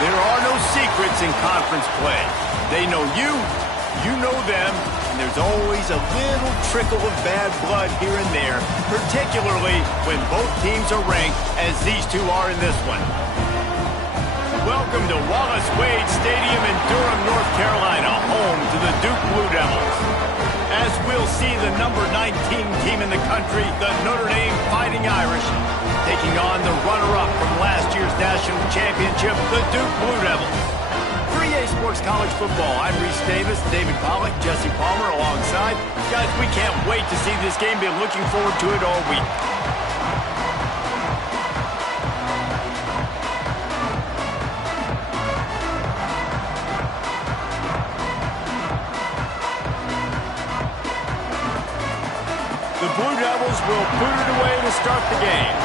There are no secrets in conference play. They know you, you know them, and there's always a little trickle of bad blood here and there, particularly when both teams are ranked, as these two are in this one. Welcome to Wallace Wade Stadium in Durham, North Carolina, home to the Duke Blue Devils. As we'll see the number 19 team in the country, the Notre Dame Fighting Irish, taking on the runner-up from last year's national championship, the Duke Blue Devils. For EA Sports College Football, I'm Reese Davis, David Pollack, Jesse Palmer alongside. Guys, we can't wait to see this game. Been looking forward to it all week. The Blue Devils will boot it away to start the game.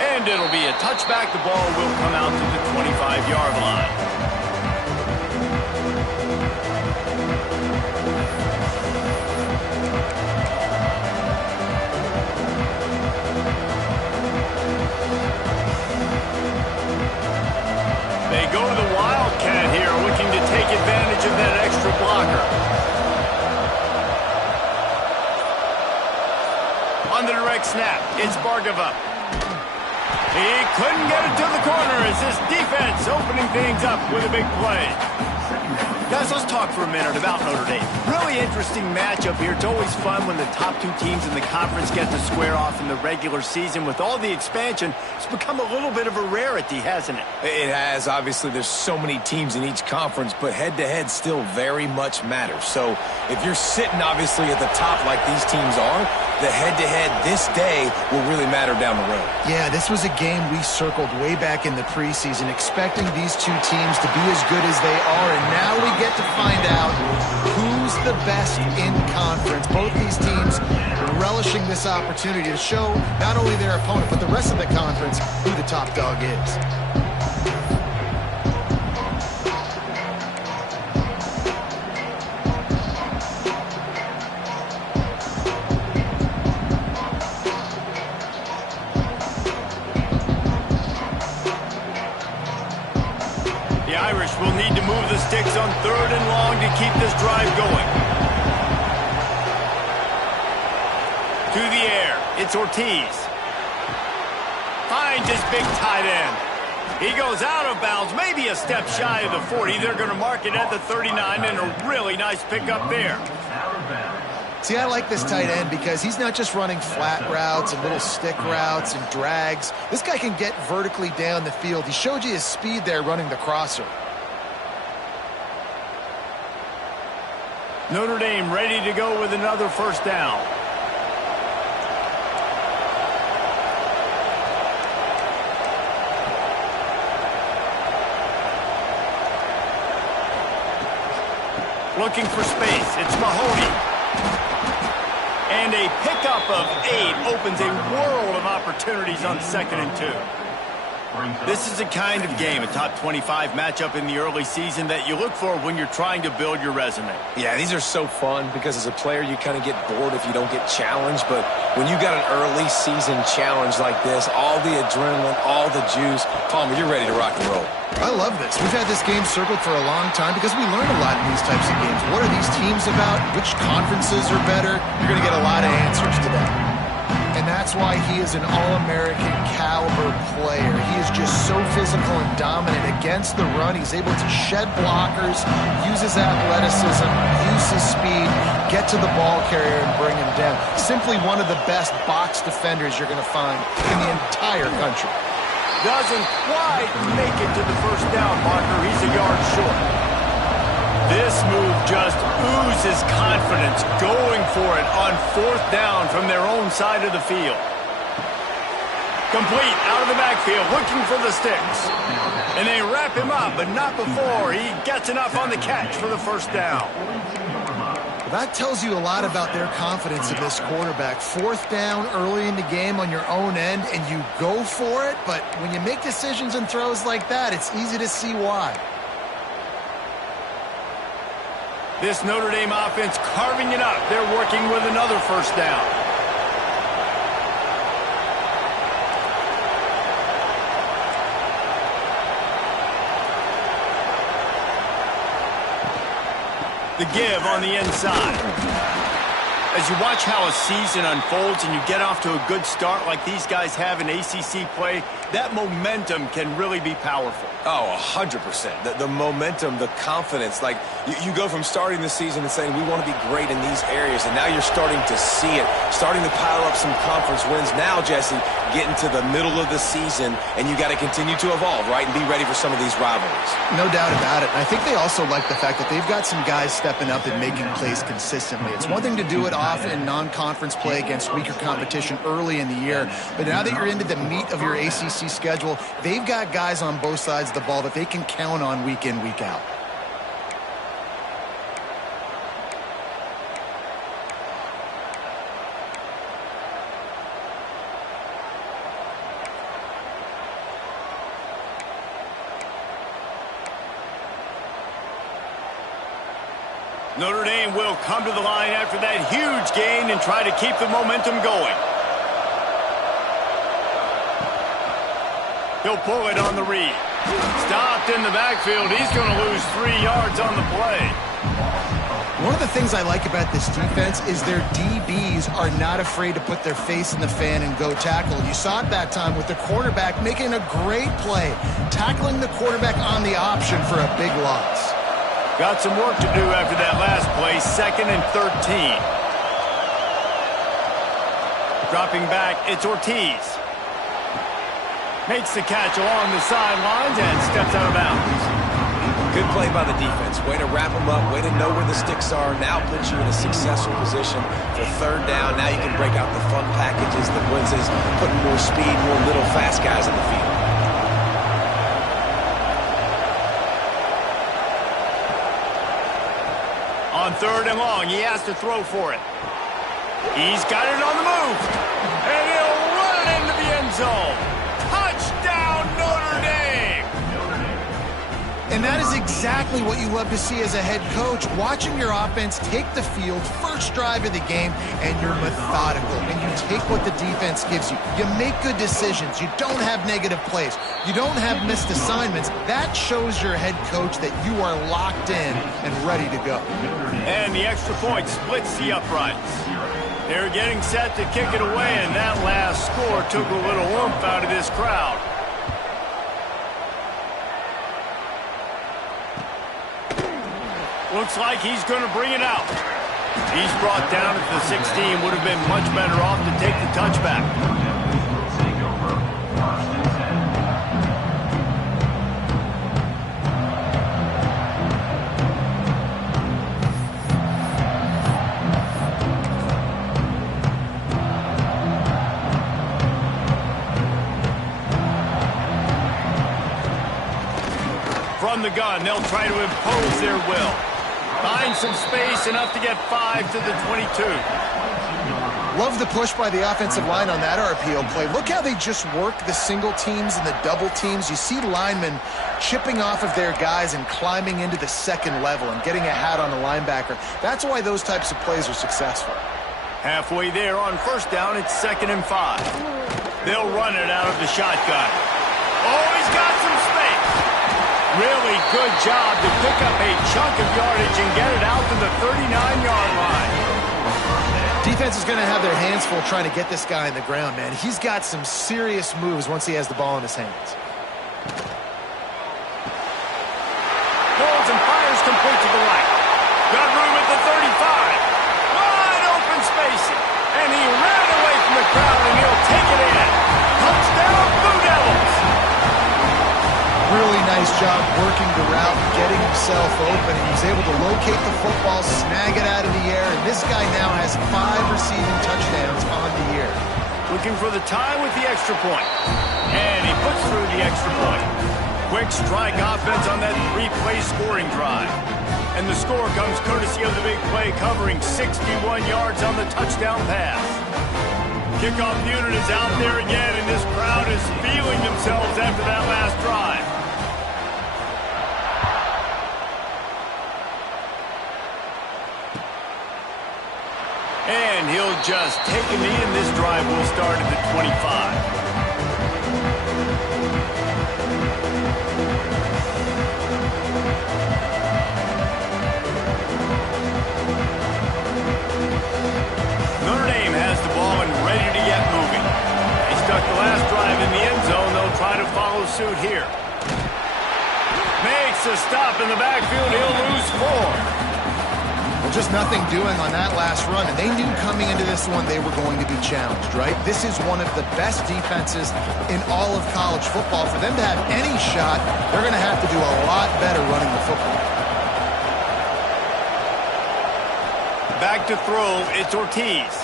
And it'll be a touchback. The ball will come out to the 25-yard line. They go to the Wildcat here, looking to take advantage of that extra blocker. On the direct snap, it's Bargava. He couldn't get it to the corner as this defense opening things up with a big play. Guys, let's talk for a minute about Notre Dame. Really interesting matchup here. It's always fun when the top two teams in the conference get to square off in the regular season. With all the expansion, it's become a little bit of a rarity, hasn't it? It has. Obviously, there's so many teams in each conference, but head-to-head still very much matters. So if you're sitting, obviously, at the top like these teams are, the head-to-head this day will really matter down the road. Yeah, this was a game we circled way back in the preseason, expecting these two teams to be as good as they are, and now we get to find out who's the best in conference. Both these teams relishing this opportunity to show not only their opponent, but the rest of the conference who the top dog is. The Irish will need to move the sticks on 3rd and long to keep this drive going. To the air, it's Ortiz. Finds his big tight end. He goes out of bounds, maybe a step shy of the 40. They're going to mark it at the 39, and a really nice pickup there. See, I like this tight end because he's not just running flat routes and little stick routes and drags. This guy can get vertically down the field. He showed you his speed there running the crosser. Notre Dame ready to go with another first down. Looking for space. It's Mahoney. And a pickup of 8 opens a world of opportunities on 2nd and 2. This is the kind of game, a top 25 matchup in the early season, that you look for when you're trying to build your resume. Yeah, these are so fun because as a player, you kind of get bored if you don't get challenged. But when you got an early season challenge like this, all the adrenaline, all the juice, Palmer, you're ready to rock and roll. I love this. We've had this game circled for a long time because we learn a lot in these types of games. What are these teams about? Which conferences are better? You're going to get a lot of answers to that. And that's why he is an All-American caliber player. He is just so physical and dominant against the run. He's able to shed blockers, use his athleticism, use his speed, get to the ball carrier and bring him down. Simply one of the best box defenders you're going to find in the entire country. Doesn't quite make it to the first down marker. He's a yard short. This move just oozes confidence, going for it on 4th down from their own side of the field. Complete out of the backfield, looking for the sticks. And they wrap him up, but not before he gets enough on the catch for the first down. That tells you a lot about their confidence in this quarterback. 4th down early in the game on your own end, and you go for it, but when you make decisions and throws like that, it's easy to see why. This Notre Dame offense carving it up. They're working with another first down. The give on the inside. As you watch how a season unfolds and you get off to a good start like these guys have in ACC play, that momentum can really be powerful. Oh, 100%. The momentum, the confidence. Like, you go from starting the season and saying, we want to be great in these areas, and now you're starting to see it, starting to pile up some conference wins. Now, Jesse, getting to the middle of the season, and you got to continue to evolve, right, and be ready for some of these rivalries. No doubt about it. And I think they also like the fact that they've got some guys stepping up and making plays consistently. It's one thing to do it often in non-conference play against weaker competition early in the year, but now that you're into the meat of your ACC schedule, they've got guys on both sides of the ball that they can count on week in, week out. Notre Dame will come to the line after that huge gain and try to keep the momentum going. He'll pull it on the read. Stopped in the backfield. He's going to lose 3 yards on the play. One of the things I like about this defense is their DBs are not afraid to put their face in the fan and go tackle. You saw it that time with the quarterback making a great play, tackling the quarterback on the option for a big loss. Got some work to do after that last play, 2nd and 13. Dropping back, it's Ortiz. Makes the catch along the sidelines and steps out of bounds. Good play by the defense. Way to wrap them up, way to know where the sticks are. Now puts you in a successful position for 3rd down. Now you can break out the fun packages, the blitzes, putting more speed, more little fast guys in the field. On 3rd and long, he has to throw for it. He's got it on the move. And he'll run it into the end zone. Touchdown, Notre Dame! And that is exactly what you love to see as a head coach. Watching your offense take the field, first drive of the game, and you're methodical. And you take what the defense gives you. You make good decisions. You don't have negative plays. You don't have missed assignments. That shows your head coach that you are locked in and ready to go. And the extra point splits the uprights. They're getting set to kick it away, and that last score took a little oomph out of this crowd. Looks like he's going to bring it out. He's brought down at the 16. Would have been much better off to take the touchback. From the gun, they'll try to impose their will. Find some space, enough to get 5 to the 22. Love the push by the offensive line on that RPO play. Look how they just work the single teams and the double teams. You see linemen chipping off of their guys and climbing into the 2nd level and getting a hat on the linebacker. That's why those types of plays are successful. Halfway there on 1st down, it's 2nd and 5. They'll run it out of the shotgun. Oh, he's got some space. Really good job to pick up a chunk of yardage and get it out to the 39-yard line. Defense is going to have their hands full trying to get this guy on the ground, man. He's got some serious moves once he has the ball in his hands. Pulls and fires complete to the right. Got room at the 35. Wide open spacing. And he ran away from the crowd, and he'll take it in. Touchdown, Blue Devils. Really nice job working the route, getting himself open, and he was able to locate the football, snag it out of the air, and this guy now has 5 receiving touchdowns on the year. Looking for the tie with the extra point. And he puts through the extra point. Quick strike offense on that 3-play scoring drive. And the score comes courtesy of the big play, covering 61 yards on the touchdown pass. Kickoff unit is out there again, and this crowd is feeling themselves after that last drive. And he'll just take a knee, and this drive will start at the 25. Notre Dame has the ball and ready to get moving. They stuck the last drive in the end zone. They'll try to follow suit here. Makes a stop in the backfield. He'll lose 4. Well, just nothing doing on that last run, and they knew coming into this one they were going to be challenged, right? This is one of the best defenses in all of college football. For them to have any shot, they're going to have to do a lot better running the football. Back to throw, it's Ortiz.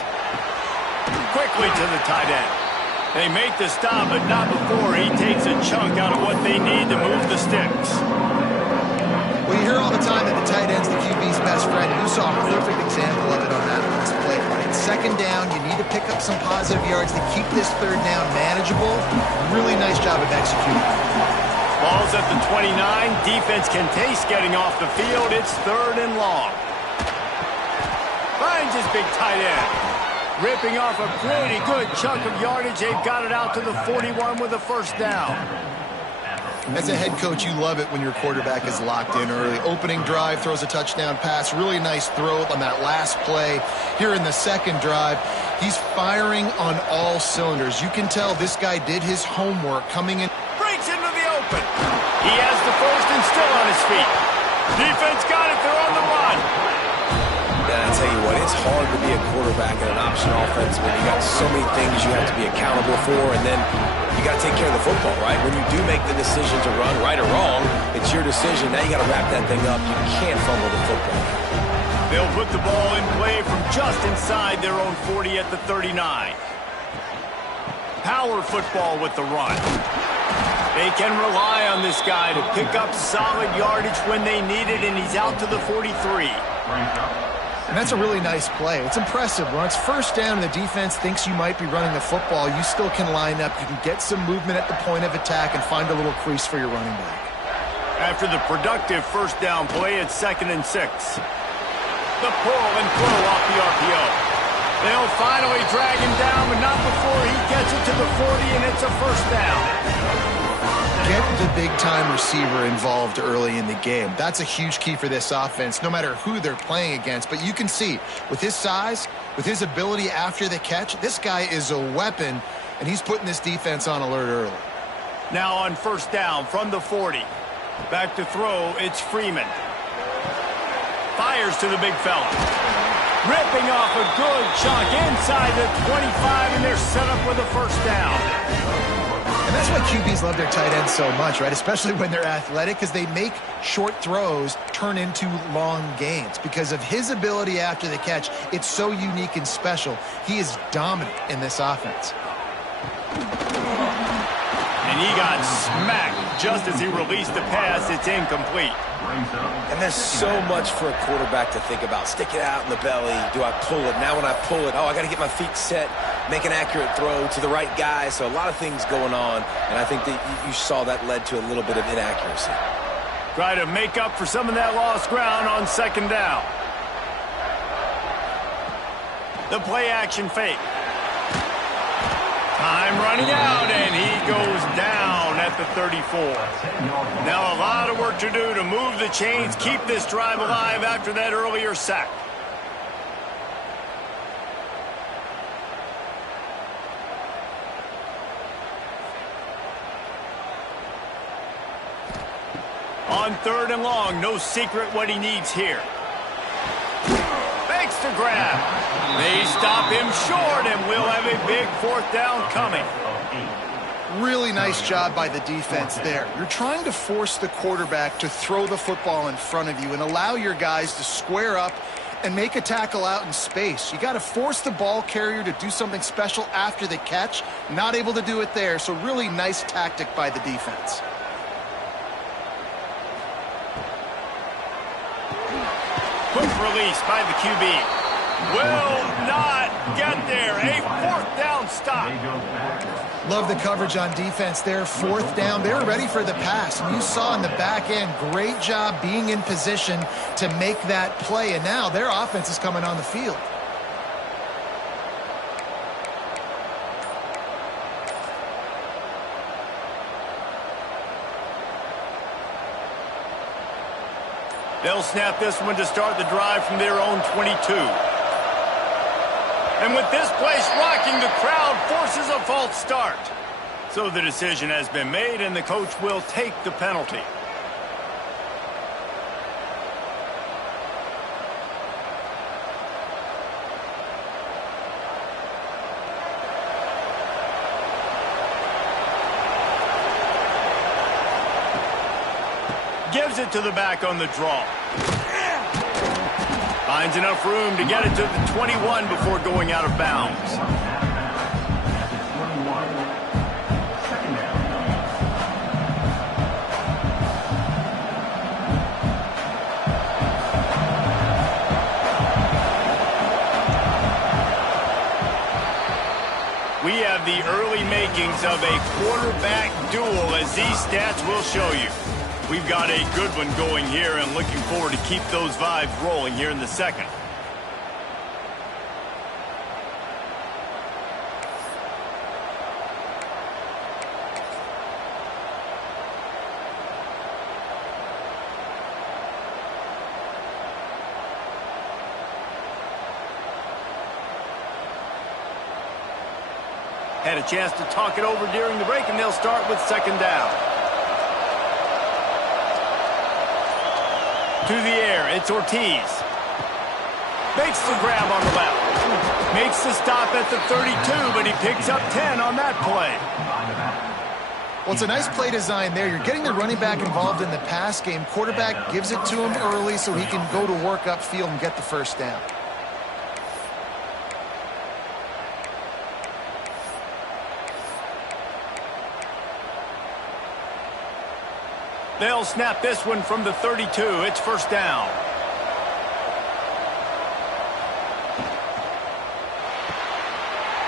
Quickly to the tight end. They make the stop, but not before he takes a chunk out of what they need to move the sticks. Well, you hear all the time that the tight end's the QB's best friend. You saw a perfect example of it on that last play, right? Second down, you need to pick up some positive yards to keep this third down manageable. Really nice job of executing. Ball's at the 29. Defense can taste getting off the field. It's 3rd and long. Finds his big tight end. Ripping off a pretty good chunk of yardage. They've got it out to the 41 with a first down. As a head coach, you love it when your quarterback is locked in early. Opening drive, throws a touchdown pass. Really nice throw on that last play. Here in the second drive, he's firing on all cylinders. You can tell this guy did his homework coming in. Breaks into the open. He has the first and still on his feet. Defense got it. They're on the run. And I tell you what, it's hard to be a quarterback in an option offense when you got so many things you have to be accountable for, and then you got to take care of the football, right? When you do make the decision to run, right or wrong, it's your decision. Now you got to wrap that thing up. You can't fumble the football. They'll put the ball in play from just inside their own 40 at the 39. Power football with the run. They can rely on this guy to pick up solid yardage when they need it, and he's out to the 43. And that's a really nice play. It's impressive. When it's first down and the defense thinks you might be running the football, you still can line up. You can get some movement at the point of attack and find a little crease for your running back. After the productive first down play, it's 2nd and 6. The pull and throw off the RPO. They'll finally drag him down, but not before he gets it to the 40, and it's a first down. Get the big-time receiver involved early in the game. That's a huge key for this offense, no matter who they're playing against. But you can see, with his size, with his ability after the catch, this guy is a weapon, and he's putting this defense on alert early. Now on first down from the 40. Back to throw, it's Freeman. Fires to the big fella. Ripping off a good chunk inside the 25, and they're set up with a first down. And that's why QBs love their tight ends so much, right? Especially when they're athletic, because they make short throws turn into long gains. Because of his ability after the catch, it's so unique and special. He is dominant in this offense. And he got smacked just as he released the pass. It's incomplete. And there's so much for a quarterback to think about. Stick it out in the belly. Do I pull it? Now when I pull it, I got to get my feet set, make an accurate throw to the right guy. So a lot of things going on, and I think that you saw that led to a little bit of inaccuracy. Try to make up for some of that lost ground on second down. The play action fake. Time running out, and he goes down at the 34. Now a lot of work to do to move the chains, keep this drive alive after that earlier sack. On 3rd and long, no secret what he needs here. Fakes to grab. They stop him short, and we'll have a big 4th down coming. Really nice job by the defense there. You're trying to force the quarterback to throw the football in front of you and allow your guys to square up and make a tackle out in space. You got to force the ball carrier to do something special after the catch. Not able to do it there, so really nice tactic by the defense. Quick release by the QB. Will not get there. A 4th down stop. Love the coverage on defense there. 4th down. They were ready for the pass. And you saw in the back end, great job being in position to make that play. And now their offense is coming on the field. They'll snap this one to start the drive from their own 22. And with this place rocking, the crowd forces a false start. So the decision has been made, and the coach will take the penalty. Gives it to the back on the draw. Finds enough room to get it to the 21 before going out of bounds. We have the early makings of a quarterback duel, as these stats will show you. We've got a good one going here, and looking forward to keep those vibes rolling here in the second. Had a chance to talk it over during the break, and they'll start with second down. To the air, it's Ortiz. Makes the grab on the left. Makes the stop at the 32, but he picks up 10 on that play. Well, it's a nice play design there. You're getting the running back involved in the pass game. Quarterback gives it to him early so he can go to work upfield and get the first down. They'll snap this one from the 32. It's first down.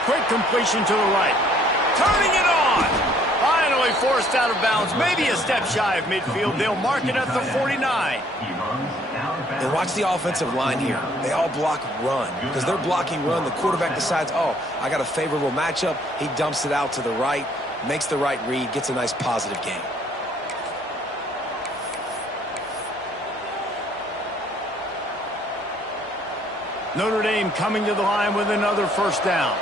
Quick completion to the right. Turning it on. Finally forced out of bounds. Maybe a step shy of midfield. They'll mark it at the 49. And watch the offensive line here. They all block run. Because they're blocking run, the quarterback decides, oh, I got a favorable matchup. He dumps it out to the right, makes the right read, gets a nice positive gain. Notre Dame coming to the line with another first down.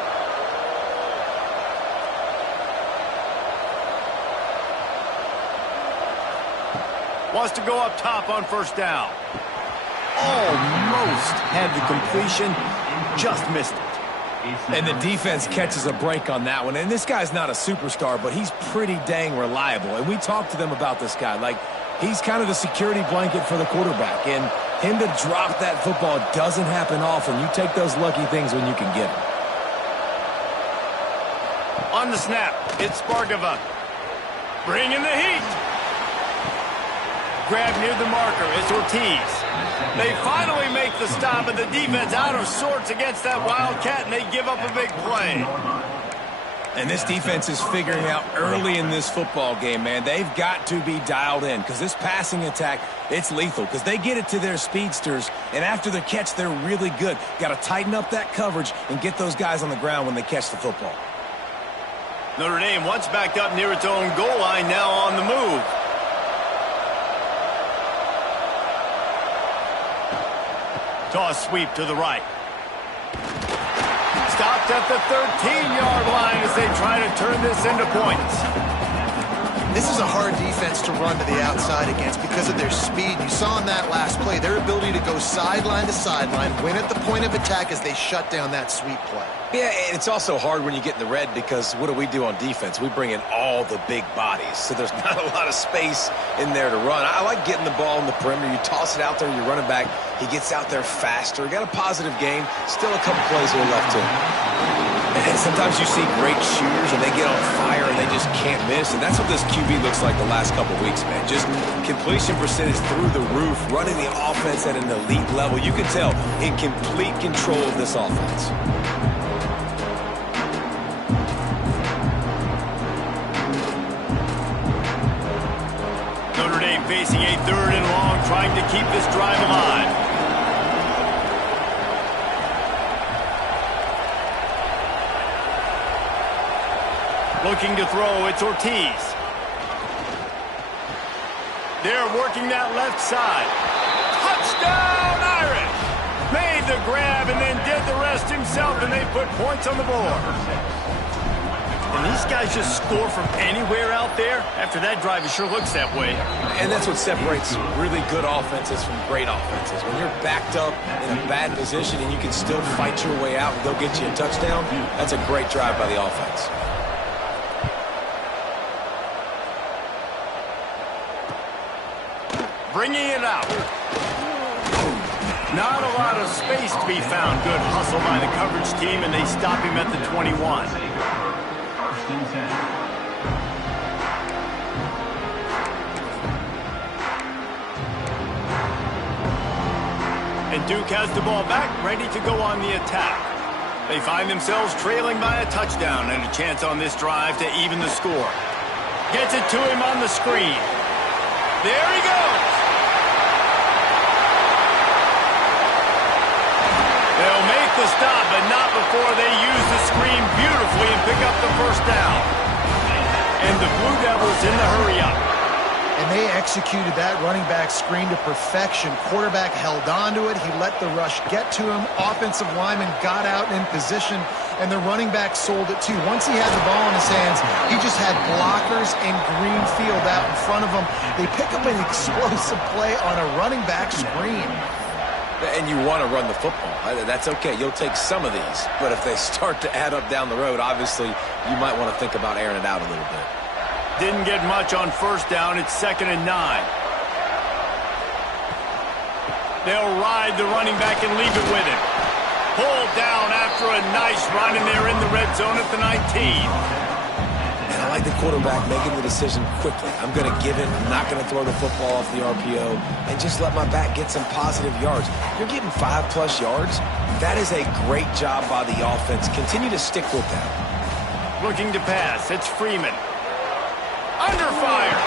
Wants to go up top on first down. Almost had the completion, just missed it. And the defense catches a break on that one. And this guy's not a superstar, but he's pretty dang reliable. And we talked to them about this guy. Like, he's kind of the security blanket for the quarterback. And him to drop that football doesn't happen often. You take those lucky things when you can get them. On the snap, it's Spargava. Bringing the heat. Grab near the marker, it's Ortiz. They finally make the stop, and the defense out of sorts against that Wildcat, and they give up a big play. And this defense is figuring out early in this football game, man. They've got to be dialed in because this passing attack, it's lethal because they get it to their speedsters, and after the catch, they're really good. Got to tighten up that coverage and get those guys on the ground when they catch the football. Notre Dame once backed up near its own goal line, now on the move. Toss sweep to the right. Stopped at the 13-yard line as they try to turn this into points. This is a hard defense to run to the outside against because of their speed. You saw in that last play, their ability to go sideline to sideline, win at the point of attack as they shut down that sweep play. Yeah, and it's also hard when you get in the red because what do we do on defense? We bring in all the big bodies, so there's not a lot of space in there to run. I like getting the ball in the perimeter. You toss it out there, you're running back. He gets out there faster. Got a positive game. Still a couple plays here left to him. And sometimes you see great shooters and they get on fire and they just can't miss. And that's what this QB looks like the last couple weeks, man. Just completion percentage through the roof, running the offense at an elite level. You can tell in complete control of this offense. Notre Dame facing a 3rd and long, trying to keep this drive alive. Looking to throw, it's Ortiz. They're working that left side. grab and then did the rest himself, and they put points on the board. And these guys just score from anywhere out there. After that drive, it sure looks that way. And that's what separates really good offenses from great offenses. When you're backed up in a bad position and you can still fight your way out and go get you a touchdown, that's a great drive by the offense. Bringing it out. Not a lot of space to be found. Good hustle by the coverage team, and they stop him at the 21. And Duke has the ball back, ready to go on the attack. They find themselves trailing by a touchdown and a chance on this drive to even the score. Gets it to him on the screen. There he goes. They'll make the stop, but not before they use the screen beautifully and pick up the first down. And the Blue Devils in the hurry-up. And they executed that running back screen to perfection. Quarterback held on to it. He let the rush get to him. Offensive lineman got out in position, and the running back sold it too. Once he had the ball in his hands, he just had blockers and green field out in front of him. They pick up an explosive play on a running back screen. And you want to run the football. That's okay. You'll take some of these. But if they start to add up down the road, obviously you might want to think about airing it out a little bit. Didn't get much on first down. It's 2nd and 9. They'll ride the running back and leave it with him. Pulled down after a nice run, and they're in the red zone at the 19. And I like the quarterback making the decision quickly. I'm going to give it. I'm not going to throw the football off the RPO and just let my back get some positive yards. You're getting 5+ yards. That is a great job by the offense. Continue to stick with that. Looking to pass. It's Freeman. Under fire.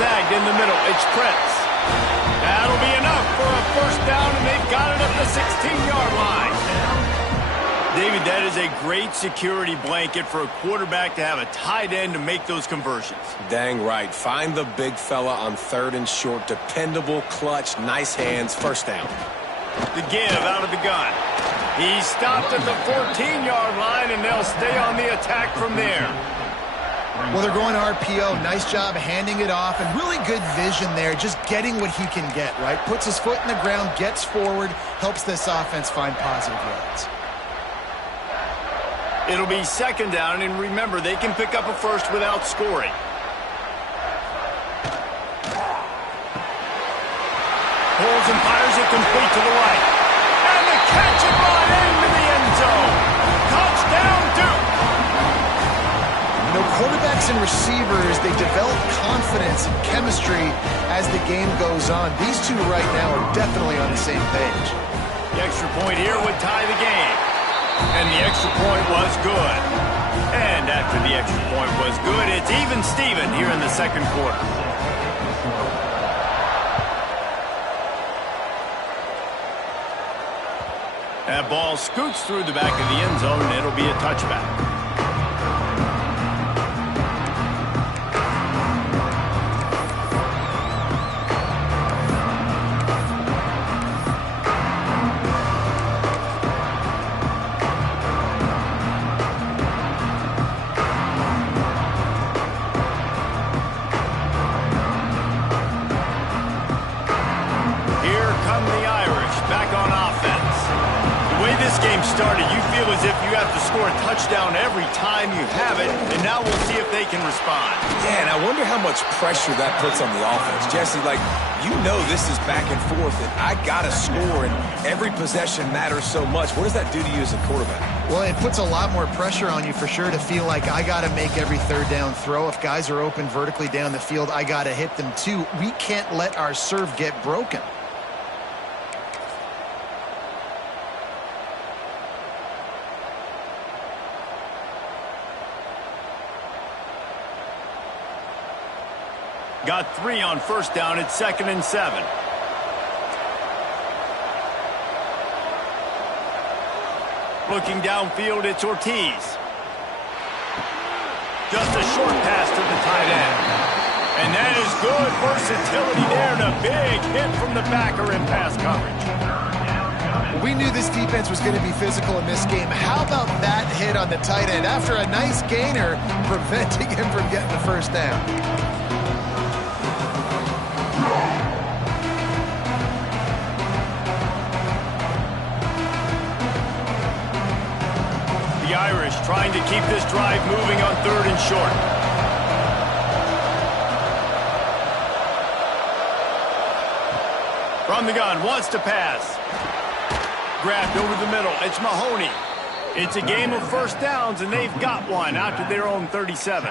Snagged in the middle. It's Prince. That'll be enough for a first down, and they've got it at the 16-yard line. David, that is a great security blanket for a quarterback to have a tight end to make those conversions. Dang right. Find the big fella on 3rd and short. Dependable, clutch, nice hands. First down. The give out of the gun. He stopped at the 14-yard line, and they'll stay on the attack from there. Well, they're going RPO. Nice job handing it off, and really good vision there, just getting what he can get, right? Puts his foot in the ground, gets forward, helps this offense find positive yards. It'll be 2nd down, and remember, they can pick up a first without scoring. Pulls and fires it complete to the right. And the catch and run into the end zone. Touchdown, Duke! You know, quarterbacks and receivers, they develop confidence and chemistry as the game goes on. These two right now are definitely on the same page. The extra point here would tie the game. And the extra point was good. And after the extra point was good, it's even Steven here in the 2nd quarter. That ball scoots through the back of the end zone, and it'll be a touchback. Started, you feel as if you have to score a touchdown every time you have it, and now we'll see if they can respond. Yeah, and I wonder how much pressure that puts on the offense. Jesse, like, you know this is back and forth, and I got to score, and every possession matters so much. What does that do to you as a quarterback? Well, it puts a lot more pressure on you for sure to feel like I got to make every 3rd down throw. If guys are open vertically down the field, I got to hit them too. We can't let our serve get broken. Got 3 on first down. It's 2nd and 7. Looking downfield, it's Ortiz. Just a short pass to the tight end. And that is good versatility there, and a big hit from the backer in pass coverage. We knew this defense was going to be physical in this game. How about that hit on the tight end after a nice gainer preventing him from getting the first down? The Irish trying to keep this drive moving on 3rd and short. From the gun, wants to pass. Grabbed over the middle. It's Mahoney. It's a game of first downs, and they've got one out to their own 37.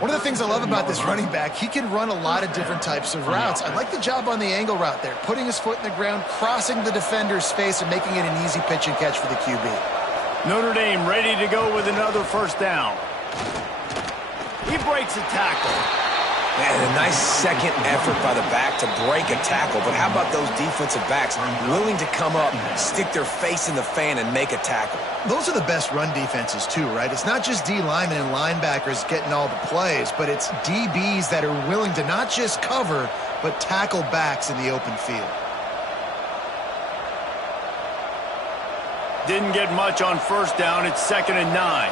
One of the things I love about this running back, he can run a lot of different types of routes. I like the job on the angle route there, putting his foot in the ground, crossing the defender's face, and making it an easy pitch and catch for the QB. Notre Dame ready to go with another first down. He breaks a tackle. Man, a nice second effort by the back to break a tackle. But how about those defensive backs willing to come up, stick their face in the fan, and make a tackle? Those are the best run defenses too, right? It's not just D linemen and linebackers getting all the plays, but it's DBs that are willing to not just cover, but tackle backs in the open field. Didn't get much on first down. It's 2nd and 9.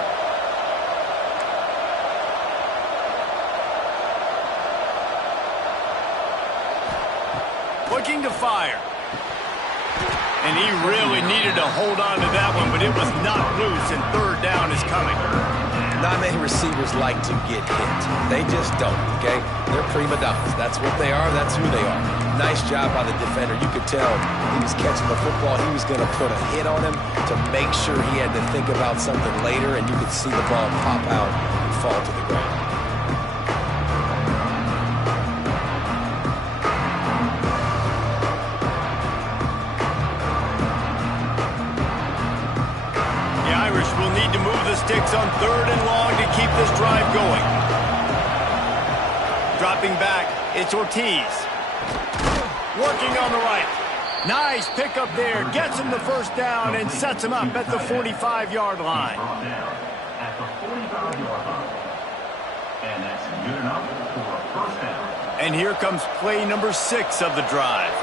Looking to fire. And he really needed to hold on to that one, but it was not loose, and 3rd down is coming. Not many receivers like to get hit. They just don't, okay? They're prima donnas. That's what they are. That's who they are. Nice job by the defender. You could tell he was catching the football. He was going to put a hit on him to make sure he had to think about something later, and you could see the ball pop out and fall to the ground. Sticks on 3rd and long to keep this drive going. Dropping back, it's Ortiz. Working on the right. Nice pickup there. Gets him the first down and sets him up at the 45-yard line. At the 45-yard line. And that's good enough for a first down. And here comes play number 6 of the drive.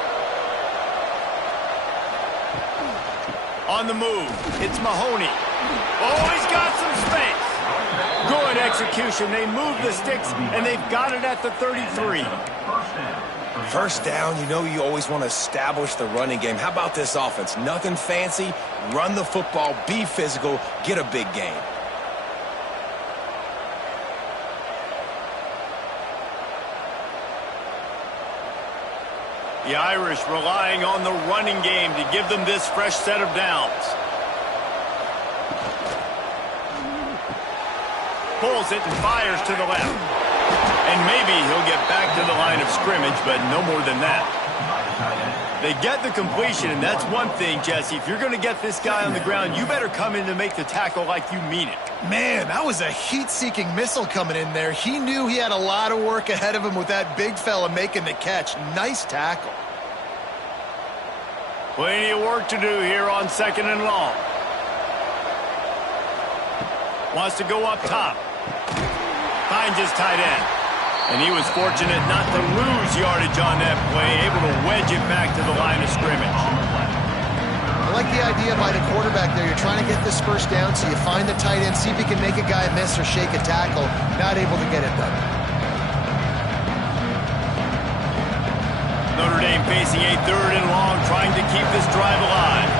On the move, it's Mahoney. Oh, he's got some space. Good execution. They move the sticks, and they've got it at the 33. First down, you know you always want to establish the running game. How about this offense? Nothing fancy. Run the football, be physical, get a big gain. The Irish relying on the running game to give them this fresh set of downs. Pulls it and fires to the left. And maybe he'll get back to the line of scrimmage, but no more than that. They get the completion, and that's one thing, Jesse. If you're going to get this guy on the ground, you better come in to make the tackle like you mean it. Man, that was a heat-seeking missile coming in there. He knew he had a lot of work ahead of him with that big fella making the catch. Nice tackle. Plenty of work to do here on 2nd and long. Wants to go up top. Finds his tight end. And he was fortunate not to lose yardage on that play, able to wedge it back to the line of scrimmage. I like the idea by the quarterback there. You're trying to get this first down, so you find the tight end, see if you can make a guy miss or shake a tackle. Not able to get it done. Notre Dame facing a 3rd and long, trying to keep this drive alive.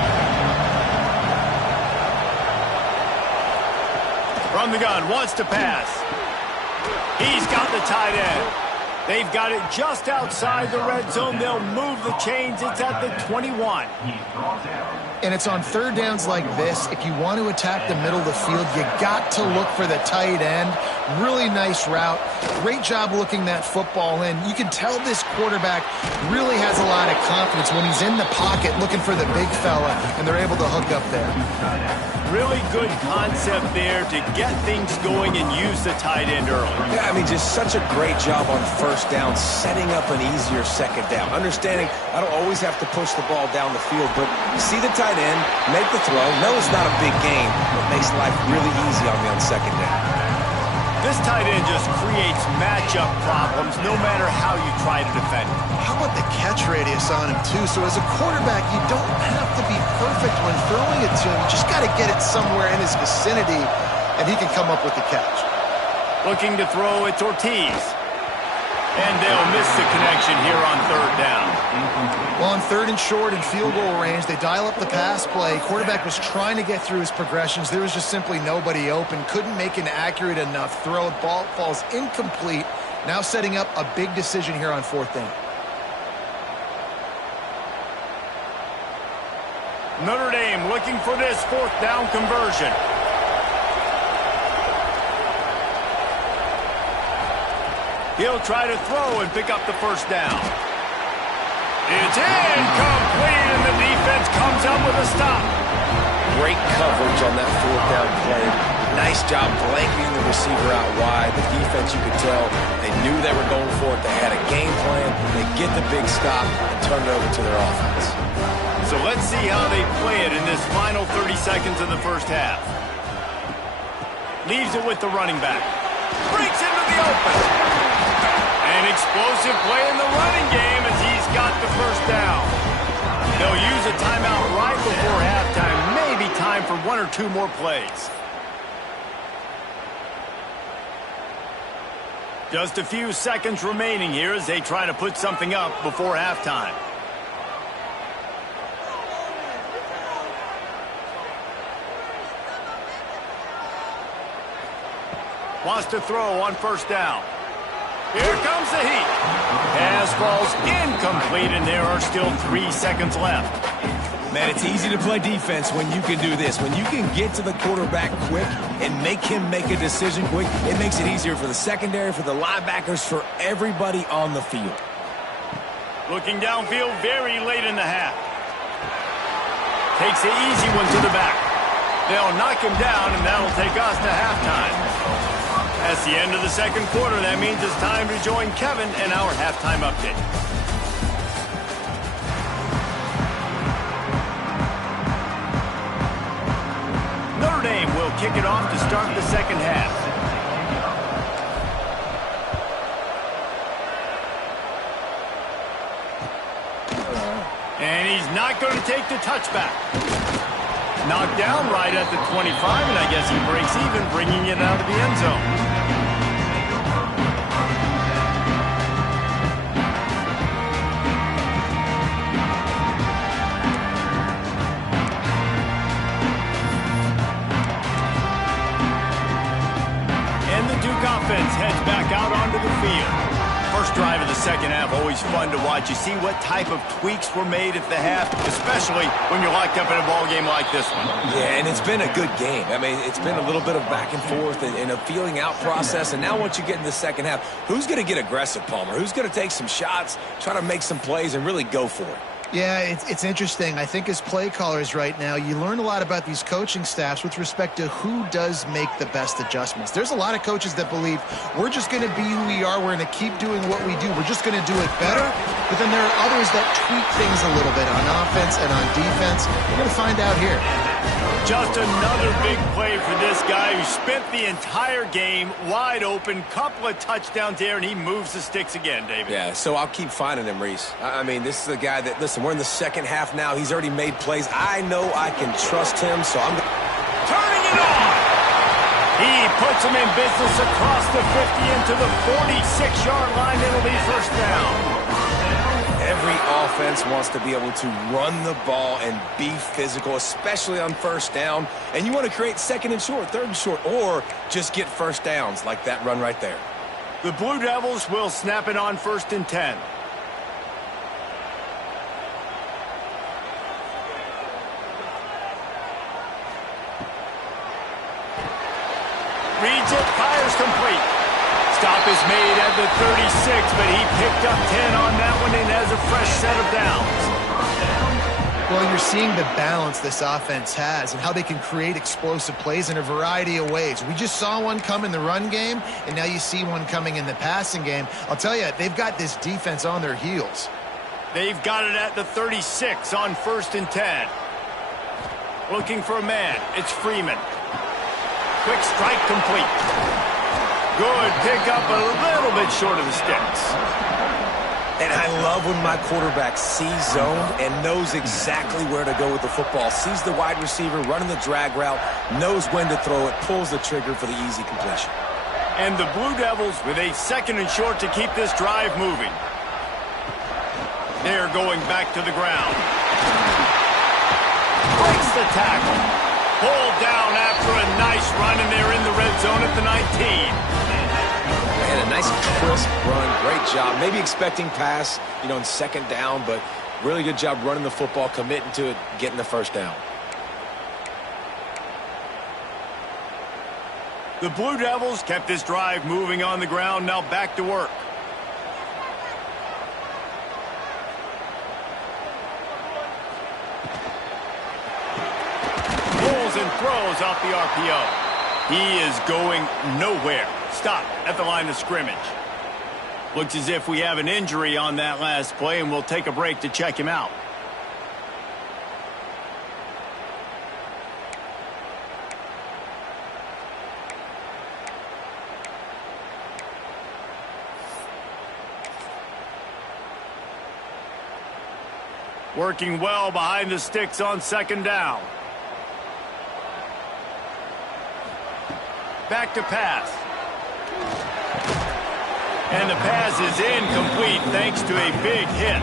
From the gun, wants to pass. He's got the tight end. They've got it just outside the red zone. They'll move the chains. It's at the 21. And it's on 3rd downs like this. If you want to attack the middle of the field, you got to look for the tight end. Really nice route. Great job looking that football in. You can tell this quarterback really has a lot of confidence when he's in the pocket looking for the big fella, and they're able to hook up there. Really good concept there to get things going and use the tight end early. Yeah, I mean, just such a great job on first down, setting up an easier second down. Understanding I don't always have to push the ball down the field, but see the tight end, make the throw. No, it's not a big game, but makes life really easy on me on second down. This tight end just creates matchup problems no matter how you try to defend it. How about the catch radius on him, too? So as a quarterback, you don't have to be perfect when throwing it to him. You just got to get it somewhere in his vicinity, and he can come up with the catch. Looking to throw, it's Ortiz. And they'll miss the connection here on third down. Well, on third and short and field goal range, they dial up the pass play. Quarterback was trying to get through his progressions. There was just simply nobody open. Couldn't make an accurate enough throw. Ball falls incomplete. Now setting up a big decision here on fourth down. Notre Dame looking for this fourth down conversion. He'll try to throw and pick up the first down. It's incomplete, and the defense comes up with a stop. Great coverage on that fourth down play. Nice job blanketing the receiver out wide. The defense, you could tell, they knew they were going for it. They had a game plan. They get the big stop and turn it over to their offense. So let's see how they play it in this final 30 seconds of the first half. Leaves it with the running back. Breaks into the open. An explosive play in the running game as he's got the first down. They'll use a timeout right before halftime. Maybe time for one or two more plays. Just a few seconds remaining here as they try to put something up before halftime. Wants to throw on first down. Here comes the heat. Pass falls incomplete, and there are still 3 seconds left. Man, it's easy to play defense when you can do this. When you can get to the quarterback quick and make him make a decision quick, it makes it easier for the secondary, for the linebackers, for everybody on the field. Looking downfield very late in the half. Takes the easy one to the back. They'll knock him down, and that'll take us to halftime. That's the end of the second quarter. That means it's time to join Kevin and our halftime update. Notre Dame will kick it off to start the second half. And he's not going to take the touchback. Knocked down right at the 25, and I guess he breaks even, bringing it out of the end zone. And the Duke offense heads back out onto the field. First drive of the second half, always fun to watch. You see what type of tweaks were made at the half, especially when you're locked up in a ball game like this one. Yeah, and it's been a good game. I mean, it's been a little bit of back and forth and a feeling out process. And now once you get in the second half, who's going to get aggressive, Palmer? Who's going to take some shots, try to make some plays, and really go for it? Yeah, it's interesting. I think as play callers right now, you learn a lot about these coaching staffs with respect to who does make the best adjustments. There's a lot of coaches that believe we're just going to be who we are. We're going to keep doing what we do. We're just going to do it better. But then there are others that tweak things a little bit on offense and on defense. We're going to find out here. Just another big play for this guy who spent the entire game wide open, couple of touchdowns there, and he moves the sticks again, David. Yeah, so I'll keep finding him, Reese. I mean, this is a guy that, listen, we're in the second half now. He's already made plays. I know I can trust him, so I'm turning it on. He puts him in business across the 50 into the 46-yard line. It'll be first down. Every offense wants to be able to run the ball and be physical, especially on first down. And you want to create second and short, third and short, or just get first downs like that run right there. The Blue Devils will snap it on 1st and 10. Reads it, fires complete. Stop is made at the 36, but he picked up 10 on that one and has a fresh set of downs. Well, you're seeing the balance this offense has and how they can create explosive plays in a variety of ways. We just saw one come in the run game, and now you see one coming in the passing game. I'll tell you, they've got this defense on their heels. They've got it at the 36 on 1st and 10. Looking for a man. It's Freeman. Quick strike complete. Good pick up, a little bit short of the sticks. And I love when my quarterback sees zone and knows exactly where to go with the football. Sees the wide receiver running the drag route, knows when to throw it, pulls the trigger for the easy completion. And the Blue Devils with a 2nd and short to keep this drive moving. They're going back to the ground. Breaks the tackle. Pulled down after a nice run, and they're in the red zone at the 19. And a nice crisp run, great job. Maybe expecting pass, in 2nd down, but really good job running the football, committing to it, getting the 1st down. The Blue Devils kept this drive moving on the ground, now back to work. Pulls and throws off the RPO. He is going nowhere. Stop at the line of scrimmage. Looks as if we have an injury on that last play, and we'll take a break to check him out. Working well behind the sticks on 2nd down. Back to pass. And the pass is incomplete thanks to a big hit.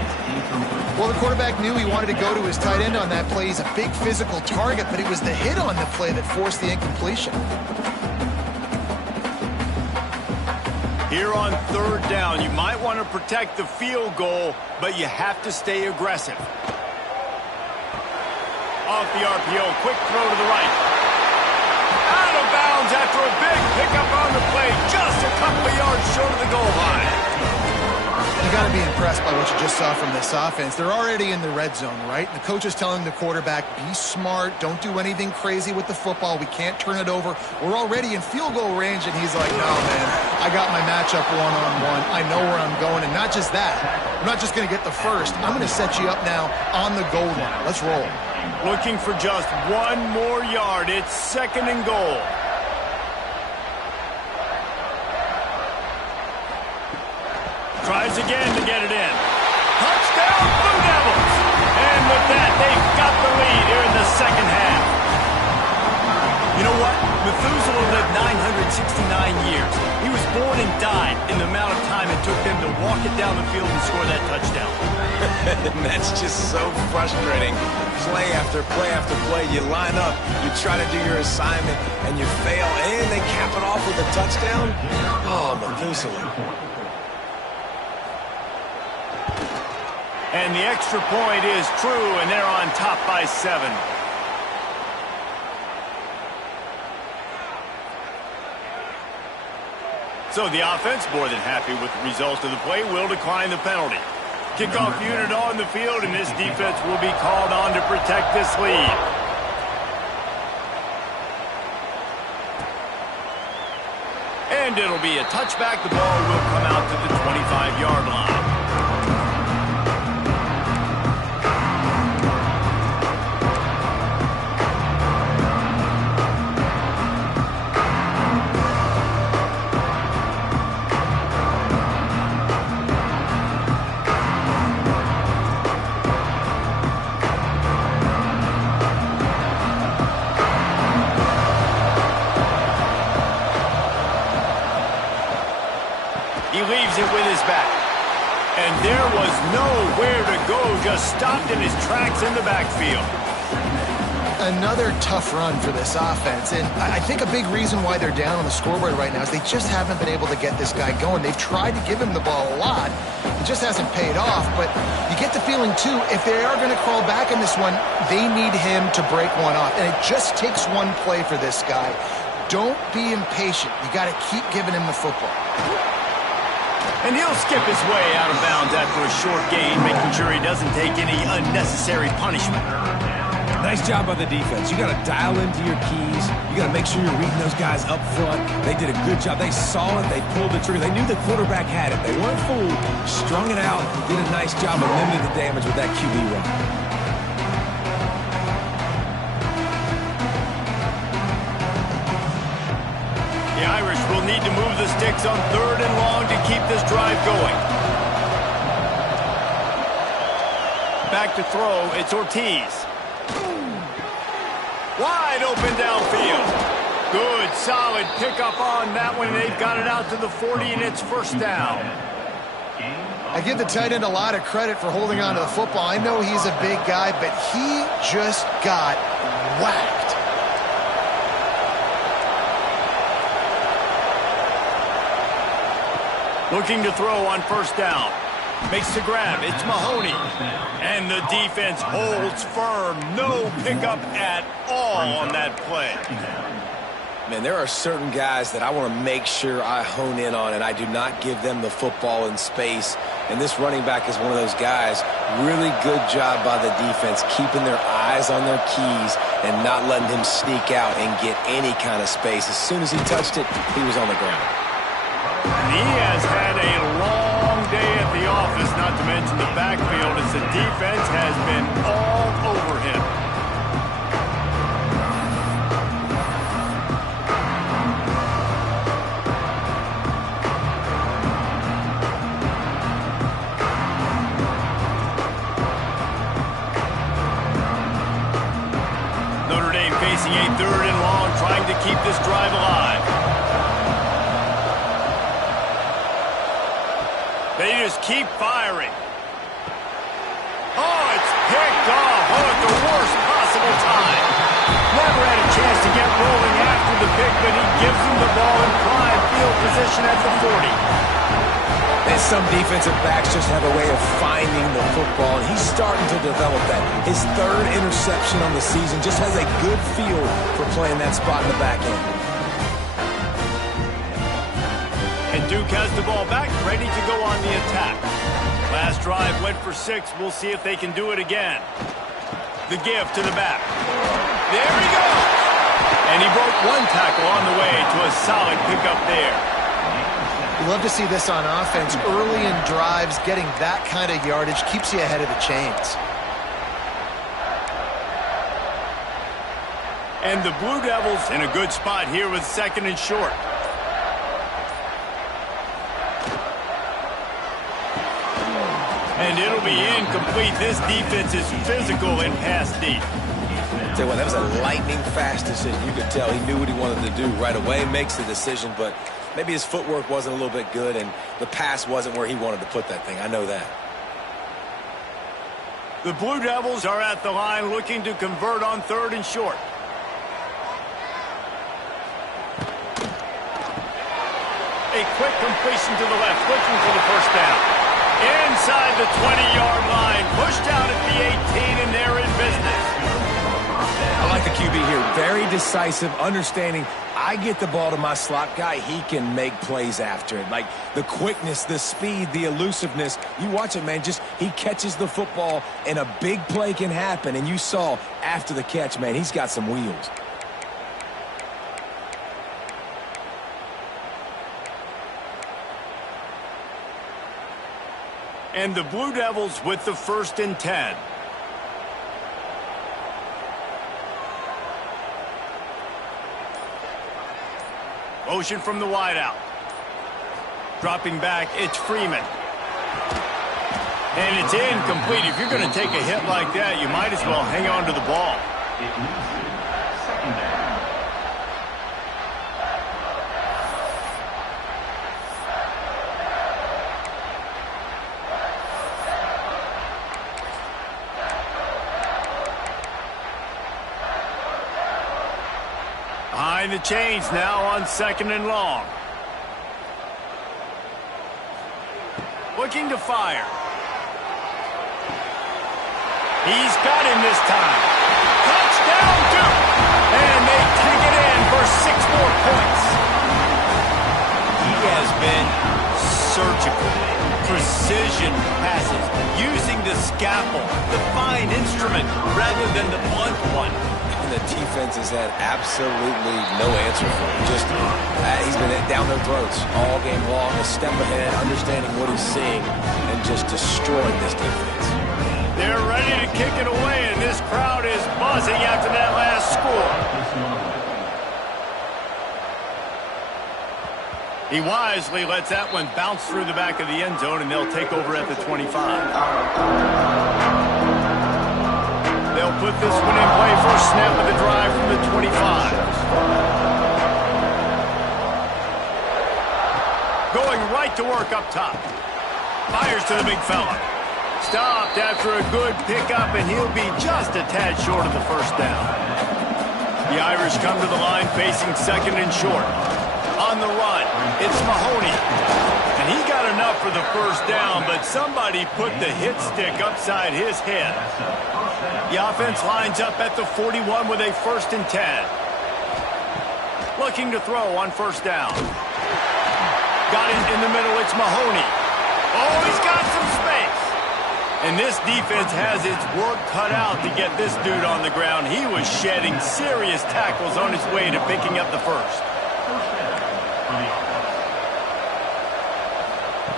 Well, the quarterback knew he wanted to go to his tight end on that play. He's a big physical target, but it was the hit on the play that forced the incompletion. Here on 3rd down, you might want to protect the field goal, but you have to stay aggressive. Off the RPO, quick throw to the right. Out of bounds after a big pickup on the play, just a couple of yards short of the goal line. You got to be impressed by what you just saw from this offense. They're already in the red zone, right? The coach is telling the quarterback, be smart, don't do anything crazy with the football. We can't turn it over. We're already in field goal range, and he's like, no, man, I got my matchup one-on-one. I know where I'm going, and not just that. I'm not just going to get the first. I'm going to set you up now on the goal line. Let's roll. Looking for just 1 more yard. It's 2nd and goal. Tries again to get it in. Touchdown, Blue Devils! And with that, they've got the lead here in the 2nd half. You know what? Methuselah lived 969 years. He was born and died in the amount of time it took them to walk it down the field and score that touchdown. And that's just so frustrating. Play after play after play. You line up, you try to do your assignment, and you fail, and they cap it off with a touchdown? Oh, Methuselah. And the extra point is true, and they're on top by 7. So the offense, more than happy with the result of the play, will decline the penalty. Kickoff unit on the field, and this defense will be called on to protect this lead. And it'll be a touchback. The ball will come out to the 25-yard line. He leaves it with his back. And there was nowhere to go, just stopped in his tracks in the backfield. Another tough run for this offense, and I think a big reason why they're down on the scoreboard right now is they just haven't been able to get this guy going. They've tried to give him the ball a lot. It just hasn't paid off, but you get the feeling, too, if they are going to crawl back in this one, they need him to break one off, and it just takes one play for this guy. Don't be impatient. You got to keep giving him the football. And he'll skip his way out of bounds after a short gain, making sure he doesn't take any unnecessary punishment. Nice job by the defense. You got to dial into your keys. You got to make sure you're reading those guys up front. They did a good job. They saw it. They pulled the trigger. They knew the quarterback had it. They weren't fooled. Strung it out. Did a nice job of limiting the damage with that QB run. Irish will need to move the sticks on 3rd and long to keep this drive going. Back to throw, it's Ortiz. Wide open downfield. Good, solid pickup on that one. They've got it out to the 40, and it's first down. I give the tight end a lot of credit for holding on to the football. I know he's a big guy, but he just got whacked. Looking to throw on first down. Makes the grab. It's Mahoney. And the defense holds firm. No pickup at all on that play. Man, there are certain guys that I want to make sure I hone in on, and I do not give them the football in space. And this running back is one of those guys. Really good job by the defense, keeping their eyes on their keys and not letting him sneak out and get any kind of space. As soon as he touched it, he was on the ground. And he has had a long day at the office, not to mention the backfield, as the defense has been all over him. Notre Dame facing a 3rd and long, trying to keep this drive alive. They just keep firing. Oh, it's picked off. Oh, at the worst possible time. Never had a chance to get rolling after the pick, but he gives them the ball in prime field position at the 40. And some defensive backs just have a way of finding the football, and he's starting to develop that. His 3rd interception on the season, just has a good feel for playing that spot in the back end. And Duke has the ball back, ready to go on the attack. Last drive went for 6. We'll see if they can do it again. The give to the back. There he goes! And he broke one tackle on the way to a solid pickup there. You love to see this on offense. Early in drives, getting that kind of yardage keeps you ahead of the chains. And the Blue Devils in a good spot here with 2nd and short. And it'll be incomplete. This defense is physical and pass deep. Tell you what, that was a lightning-fast decision. You could tell he knew what he wanted to do right away, makes the decision, but maybe his footwork wasn't a little bit good, and the pass wasn't where he wanted to put that thing. I know that. The Blue Devils are at the line looking to convert on 3rd and short. A quick completion to the left, looking for the first down. Inside the 20-yard line, pushed out at the 18, and they're in business. I like the QB here. Very decisive, understanding I get the ball to my slot guy, he can make plays after it. Like the quickness, the speed, the elusiveness. You watch it, man, just he catches the football, and a big play can happen. And you saw after the catch, man, he's got some wheels. And the Blue Devils with the 1st and 10. Motion from the wideout. Dropping back, it's Freeman. And it's incomplete. If you're going to take a hit like that, you might as well hang on to the ball. It moves to 2nd down. Behind the chains now on 2nd and long. Looking to fire. He's got him this time. Touchdown, Duke! And they take it in for 6 more points. He has been surgical. Precision passes, using the scalpel, the fine instrument, rather than the blunt one. The defense has had absolutely no answer for him. Just he's been down their throats all game long, a step ahead, understanding what he's seeing, and just destroying this defense. They're ready to kick it away, and this crowd is buzzing after that last score. He wisely lets that one bounce through the back of the end zone, and they'll take over at the 25. They'll put this one in play for a snap of the drive from the 25. Going right to work up top. Fires to the big fella. Stopped after a good pickup, and he'll be just a tad short of the first down. The Irish come to the line facing second and short. On the run, it's Mahoney. And he got enough for the first down, but somebody put the hit stick upside his head. The offense lines up at the 41 with a 1st and 10. Looking to throw on first down. Got it in the middle, it's Mahoney. Oh, he's got some space. And this defense has its work cut out to get this dude on the ground. He was shedding serious tackles on his way to picking up the first.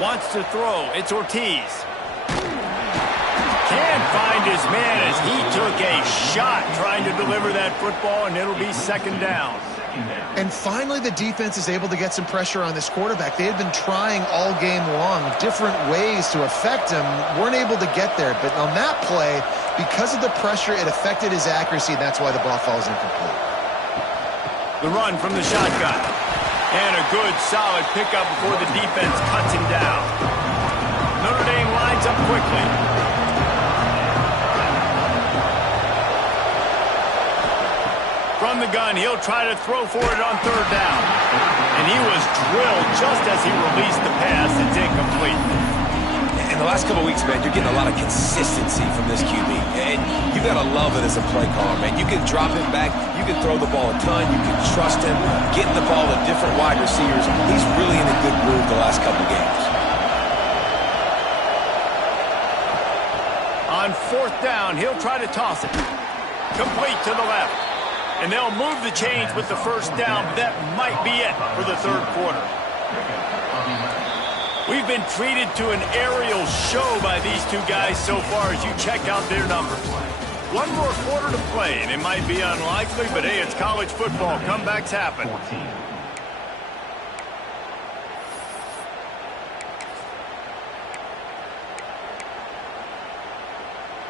Wants to throw. It's Ortiz. Can't find his man as he took a shot trying to deliver that football, and it'll be second down. And finally, the defense is able to get some pressure on this quarterback. They had been trying all game long different ways to affect him. Weren't able to get there. But on that play, because of the pressure, it affected his accuracy. That's why the ball falls incomplete. The run from the shotgun. And a good, solid pickup before the defense cuts him down. Notre Dame lines up quickly. From the gun, he'll try to throw for it on third down. And he was drilled just as he released the pass. It's incomplete. In the last couple of weeks, man, you're getting a lot of consistency from this QB. And you got to love it as a play caller, man. You can drop him back. You can throw the ball a ton. You can trust him. Getting the ball to different wide receivers. He's really in a good groove the last couple of games. On fourth down, he'll try to toss it. Complete to the left. And they'll move the chains with the first down. That might be it for the third quarter. We've been treated to an aerial show by these two guys so far as you check out their numbers. One more quarter to play, and it might be unlikely, but hey, it's college football. Comebacks happen.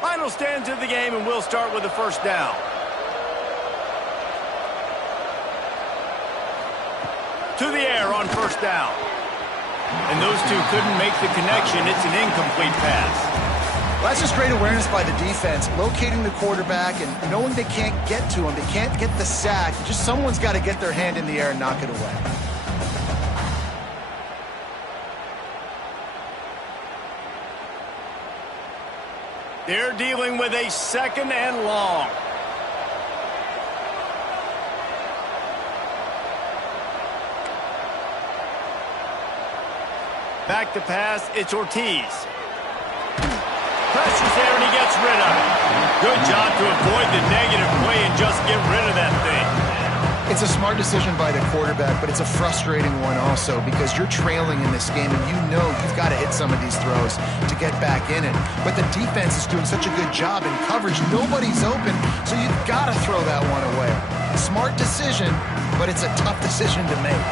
Final stands of the game, and we'll start with the first down. To the air on first down. And those two couldn't make the connection. It's an incomplete pass. Well, that's just great awareness by the defense, locating the quarterback and knowing they can't get to him. They can't get the sack. Just someone's got to get their hand in the air and knock it away. They're dealing with a second and long. Back to pass, it's Ortiz. Pressure's there and he gets rid of it. Good job to avoid the negative play and just get rid of that thing. It's a smart decision by the quarterback, but it's a frustrating one also because you're trailing in this game and you know you've got to hit some of these throws to get back in it. But the defense is doing such a good job in coverage. Nobody's open, so you've got to throw that one away. Smart decision, but it's a tough decision to make.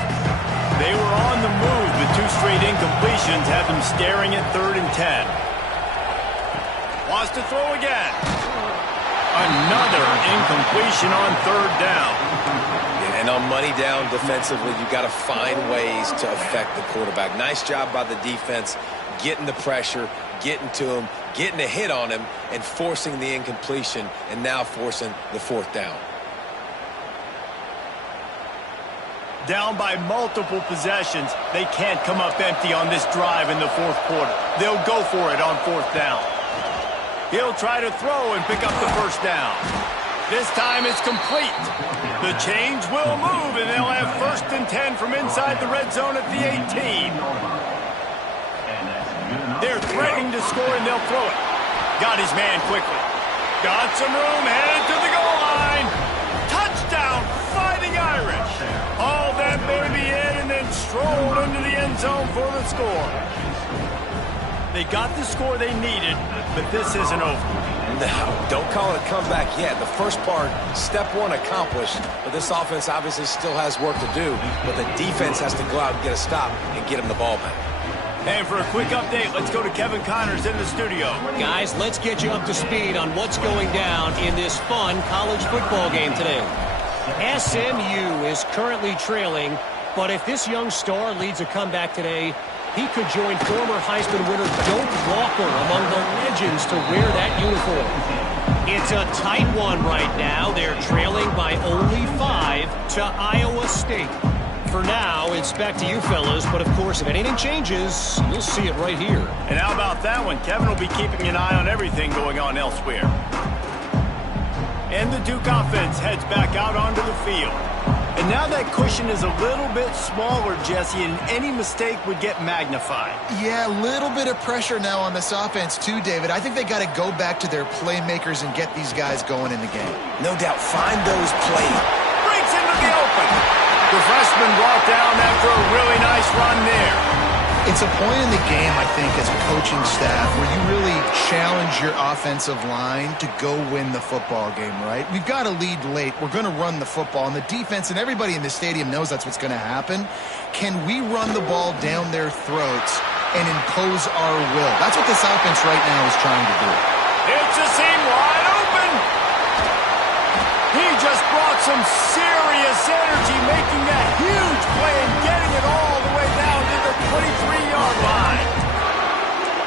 They were on the move, but two straight incompletions had them staring at 3rd and 10. Wants to throw again. Another incompletion on 3rd down. And on money down defensively, you got to find ways to affect the quarterback. Nice job by the defense, getting the pressure, getting to him, getting a hit on him, and forcing the incompletion, and now forcing the 4th down. Down by multiple possessions, they can't come up empty on this drive in the 4th quarter. They'll go for it on 4th down. He'll try to throw and pick up the first down. This time it's complete. The chains will move, and they'll have 1st and 10 from inside the red zone at the 18. They're threatening to score, and they'll throw it. Got his man quickly. Got some room, headed to the goal line. Touchdown, Fighting Irish. Hauled that baby in and then strolled into the end zone for the score. They got the score they needed, but this isn't over. No, don't call it a comeback yet. The first part, step one accomplished, but this offense obviously still has work to do, but the defense has to go out and get a stop and get him the ball back. And for a quick update, let's go to Kevin Connors in the studio. Guys, let's get you up to speed on what's going down in this fun college football game today. SMU is currently trailing, but if this young star leads a comeback today, he could join former Heisman winner Doak Walker among the legends to wear that uniform. It's a tight one right now. They're trailing by only 5 to Iowa State. For now, it's back to you fellas, but of course, if anything changes, you'll see it right here. And how about that one? Kevin will be keeping an eye on everything going on elsewhere. And the Duke offense heads back out onto the field. And now that cushion is a little bit smaller, Jesse, and any mistake would get magnified. Yeah, a little bit of pressure now on this offense too, David. I think they got to go back to their playmakers and get these guys going in the game. No doubt, find those plays. Breaks into the open. The freshman brought down after a really nice run there. It's a point in the game, I think, as a coaching staff where you really challenge your offensive line to go win the football game, right? We've got to lead late. We're going to run the football, and the defense and everybody in the stadium knows that's what's going to happen. Can we run the ball down their throats and impose our will? That's what this offense right now is trying to do. It's a seam wide open. He just brought some serious energy, making that huge play and getting it all the way down to the 23-yard line.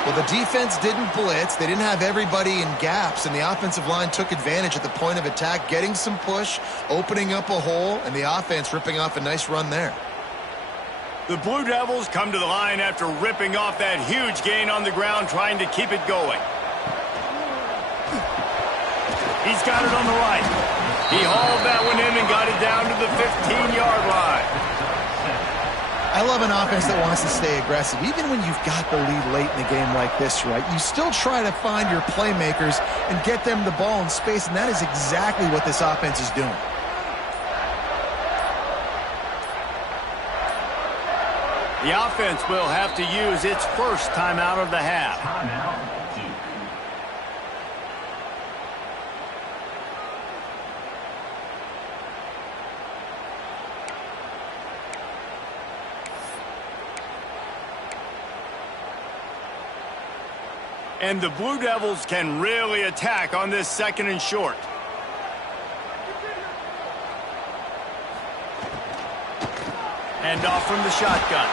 Well, the defense didn't blitz. They didn't have everybody in gaps, and the offensive line took advantage at the point of attack, getting some push, opening up a hole, and the offense ripping off a nice run there. The Blue Devils come to the line after ripping off that huge gain on the ground, trying to keep it going. He's got it on the right. He hauled that one in and got it down to the 15-yard line. I love an offense that wants to stay aggressive. Even when you've got the lead late in the game like this, right, you still try to find your playmakers and get them the ball in space, and that is exactly what this offense is doing. The offense will have to use its first timeout of the half. Timeout, Duke. And the Blue Devils can really attack on this 2nd and short. Hand off from the shotgun.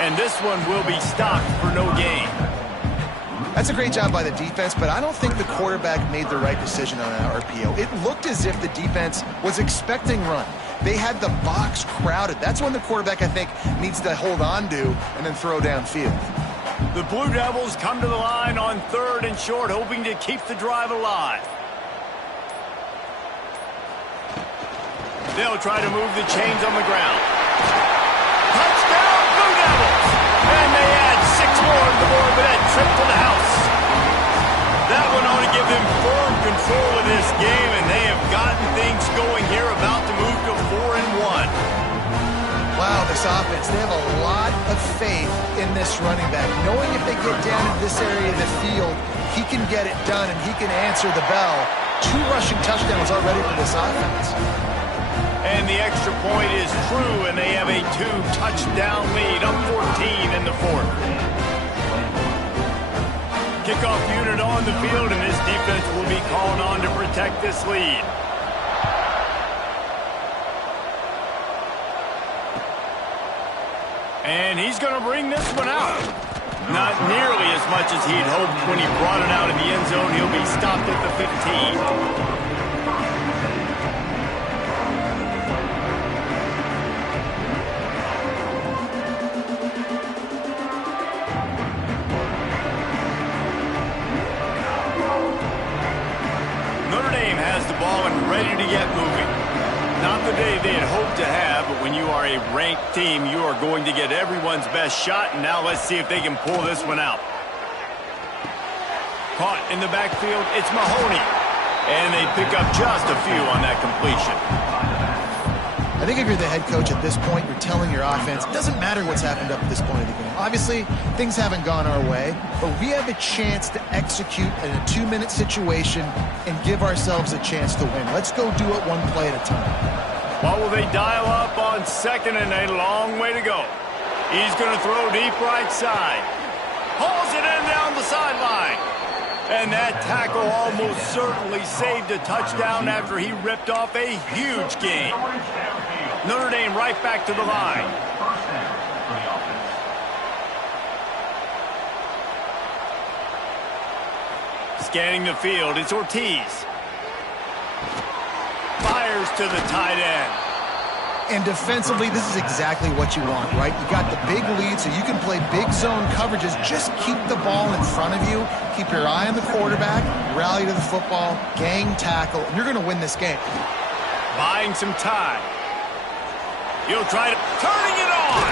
And this one will be stopped for no gain. That's a great job by the defense, but I don't think the quarterback made the right decision on an RPO. It looked as if the defense was expecting run. They had the box crowded. That's when the quarterback, I think, needs to hold on to and then throw downfield. The Blue Devils come to the line on 3rd and short, hoping to keep the drive alive. They'll try to move the chains on the ground. Touchdown, Blue Devils! And they add 6 more to the board with that trip to the house. That one ought to give them firm control of this game, and they have gotten things going here, about to move to 4-1. Wow, this offense, they have a lot of faith in this running back. Knowing if they get down in this area of the field, he can get it done and he can answer the bell. 2 rushing touchdowns already for this offense. And the extra point is true, and they have a 2-touchdown lead, up 14 in the 4th. Kickoff unit on the field, and this defense will be called on to protect this lead. And he's going to bring this one out. Not nearly as much as he'd hoped when he brought it out of the end zone. He'll be stopped at the 15. Notre Dame has the ball and ready to get moving. Not the day they had hoped to have, but when you are a ranked team, you are going to get everyone's best shot, and now let's see if they can pull this one out. Caught in the backfield, it's Mahoney. And they pick up just a few on that completion. I think if you're the head coach at this point, you're telling your offense, it doesn't matter what's happened up to this point of the game. Obviously, things haven't gone our way, but we have a chance to execute in a 2-minute situation and give ourselves a chance to win. Let's go do it one play at a time. What will they dial up on second and a long way to go? He's going to throw deep right side. Hauls it in down the sideline. And that tackle almost certainly saved a touchdown after he ripped off a huge gain. Notre Dame right back to the line. First down for the offense. Scanning the field, it's Ortiz. Fires to the tight end. And defensively, this is exactly what you want, right? You got the big lead, so you can play big zone coverages. Just keep the ball in front of you. Keep your eye on the quarterback. Rally to the football. Gang tackle. And you're going to win this game. Buying some time. He'll try to... Turning it on!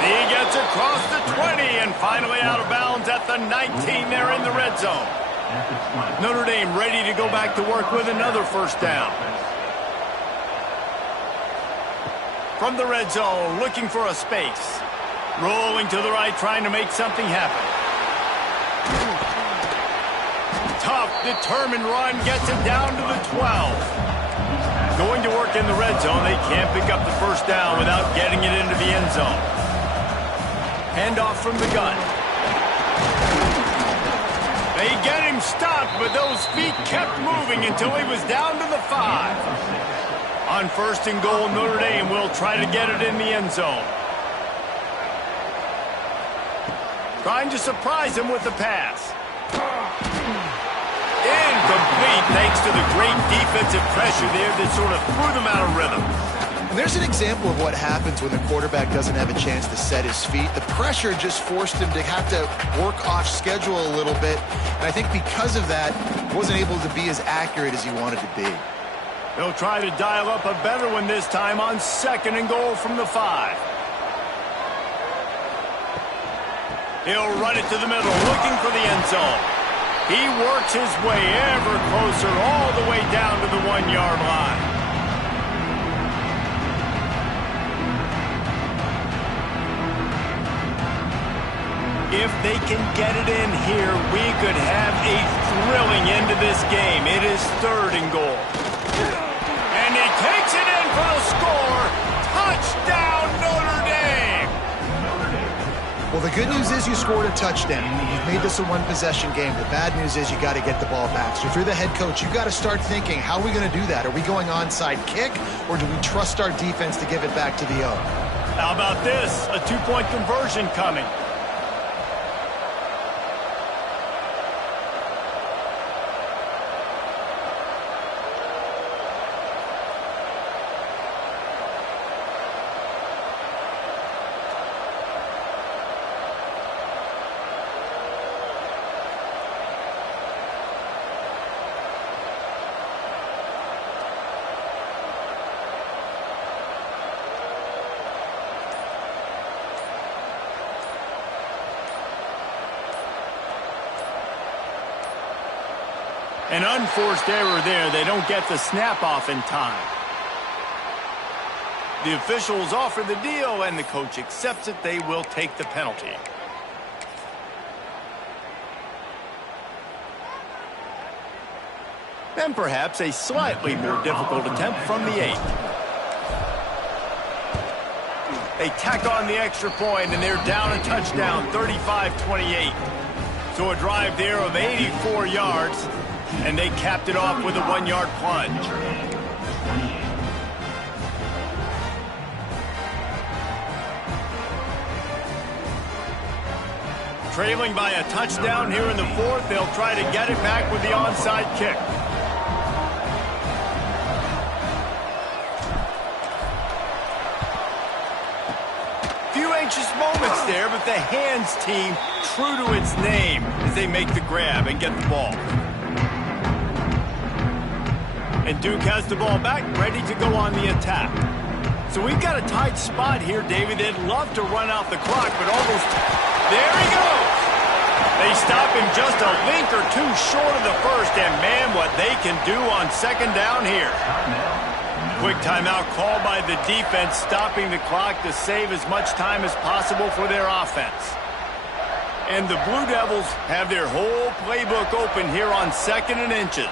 He gets across the 20 and finally out of bounds at the 19 there in the red zone. Notre Dame ready to go back to work with another first down. From the red zone, looking for a space. Rolling to the right, trying to make something happen. Tough, determined run, gets it down to the 12. Going to work in the red zone, they can't pick up the first down without getting it into the end zone. Handoff from the gun. They get him stopped, but those feet kept moving until he was down to the 5. On first and goal, Notre Dame will try to get it in the end zone. Trying to surprise him with the pass. Incomplete thanks to the great defensive pressure there that sort of threw them out of rhythm. And there's an example of what happens when the quarterback doesn't have a chance to set his feet. The pressure just forced him to have to work off schedule a little bit. And I think because of that, he wasn't able to be as accurate as he wanted to be. They'll try to dial up a better one this time on second and goal from the 5. He'll run it to the middle, looking for the end zone. He works his way ever closer all the way down to the 1-yard line. If they can get it in here, we could have a thrilling end to this game. It is third and goal. And he takes it in for the score. Touchdown, Notre Dame! Well, the good news is you scored a touchdown. You've made this a one-possession game. The bad news is you got to get the ball back. So if you're the head coach, you got to start thinking, how are we going to do that? Are we going onside kick, or do we trust our defense to give it back to the O? How about this? A 2-point conversion coming. An unforced error there. They don't get the snap off in time. The officials offer the deal, and the coach accepts it. They will take the penalty. And perhaps a slightly more difficult attempt from the 8. They tack on the extra point, and they're down a touchdown, 35-28. So a drive there of 84 yards. And they capped it off with a 1-yard plunge. Trailing by a touchdown here in the 4th, they'll try to get it back with the onside kick. Few anxious moments there, but the hands team true to its name as they make the grab and get the ball. And Duke has the ball back, ready to go on the attack. So we've got a tight spot here, David. They'd love to run out the clock, but almost... There he goes! They stop him just a link or two short of the first, and man, what they can do on second down here. quick timeout called by the defense, stopping the clock to save as much time as possible for their offense. And the Blue Devils have their whole playbook open here on 2nd and inches.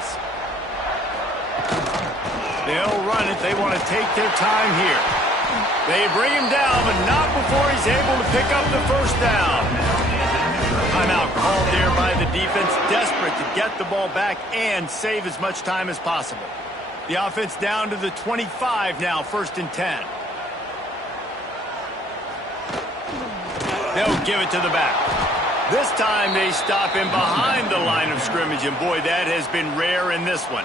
They'll run it. They want to take their time here. They bring him down, but not before he's able to pick up the first down. Timeout called there by the defense, desperate to get the ball back and save as much time as possible. The offense down to the 25 now, 1st and 10. They'll give it to the back. This time they stop him behind the line of scrimmage, and boy, that has been rare in this one.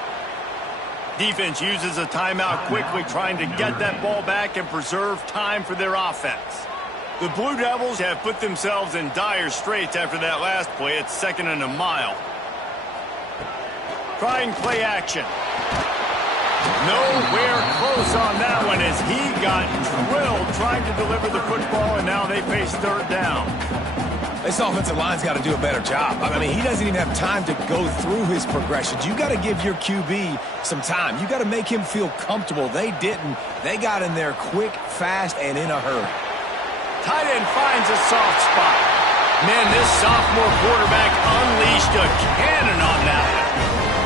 Defense uses a timeout quickly, trying to get that ball back and preserve time for their offense. The Blue Devils have put themselves in dire straits after that last play. It's 2nd and a mile. Trying play action. Nowhere close on that one as he got drilled trying to deliver the football, and now they face 3rd down. This offensive line's got to do a better job. I mean, he doesn't even have time to go through his progressions. You got to give your QB some time. You got to make him feel comfortable. They didn't. They got in there quick, fast, and in a hurry. Tight end finds a soft spot. Man, this sophomore quarterback unleashed a cannon on that one.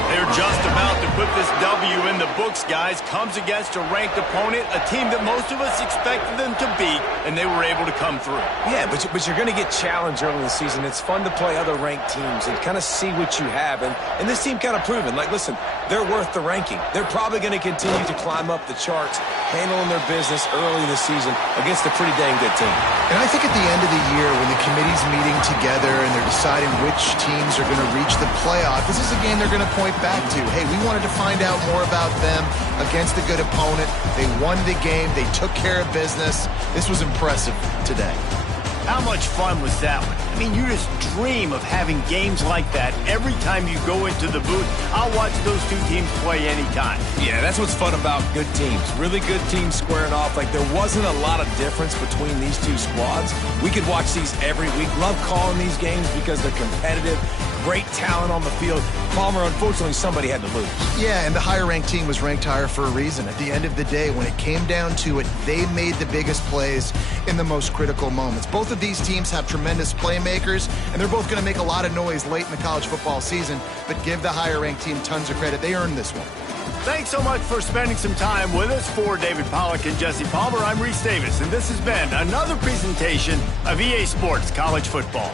They're just about to put this W in the books, guys. Comes against a ranked opponent, a team that most of us expected them to beat, and they were able to come through. Yeah, but you're going to get challenged early in the season. It's fun to play other ranked teams and kind of see what you have. And this team kind of proven, like, listen, they're worth the ranking. They're probably going to continue to climb up the charts, handling their business early in the season against a pretty dang good team. And I think at the end of the year, when the committee's meeting together and they're deciding which teams are going to reach the playoff, this is a game they're going to point back to. Hey, we wanted to find out more about them against a good opponent. They won the game. They took care of business. This was impressive today. How much fun was that one? I mean, you just dream of having games like that every time you go into the booth. I'll watch those two teams play anytime. Yeah, that's what's fun about good teams. Really good teams squaring off. Like, there wasn't a lot of difference between these two squads. We could watch these every week. Love calling these games because they're competitive. Great talent on the field. Palmer, unfortunately, somebody had to lose. Yeah, and the higher-ranked team was ranked higher for a reason. At the end of the day, when it came down to it, they made the biggest plays in the most critical moments. Both of these teams have tremendous playmakers, and they're both going to make a lot of noise late in the college football season, but give the higher-ranked team tons of credit. They earned this one. Thanks so much for spending some time with us. For David Pollack and Jesse Palmer, I'm Reese Davis, and this has been another presentation of EA Sports College Football.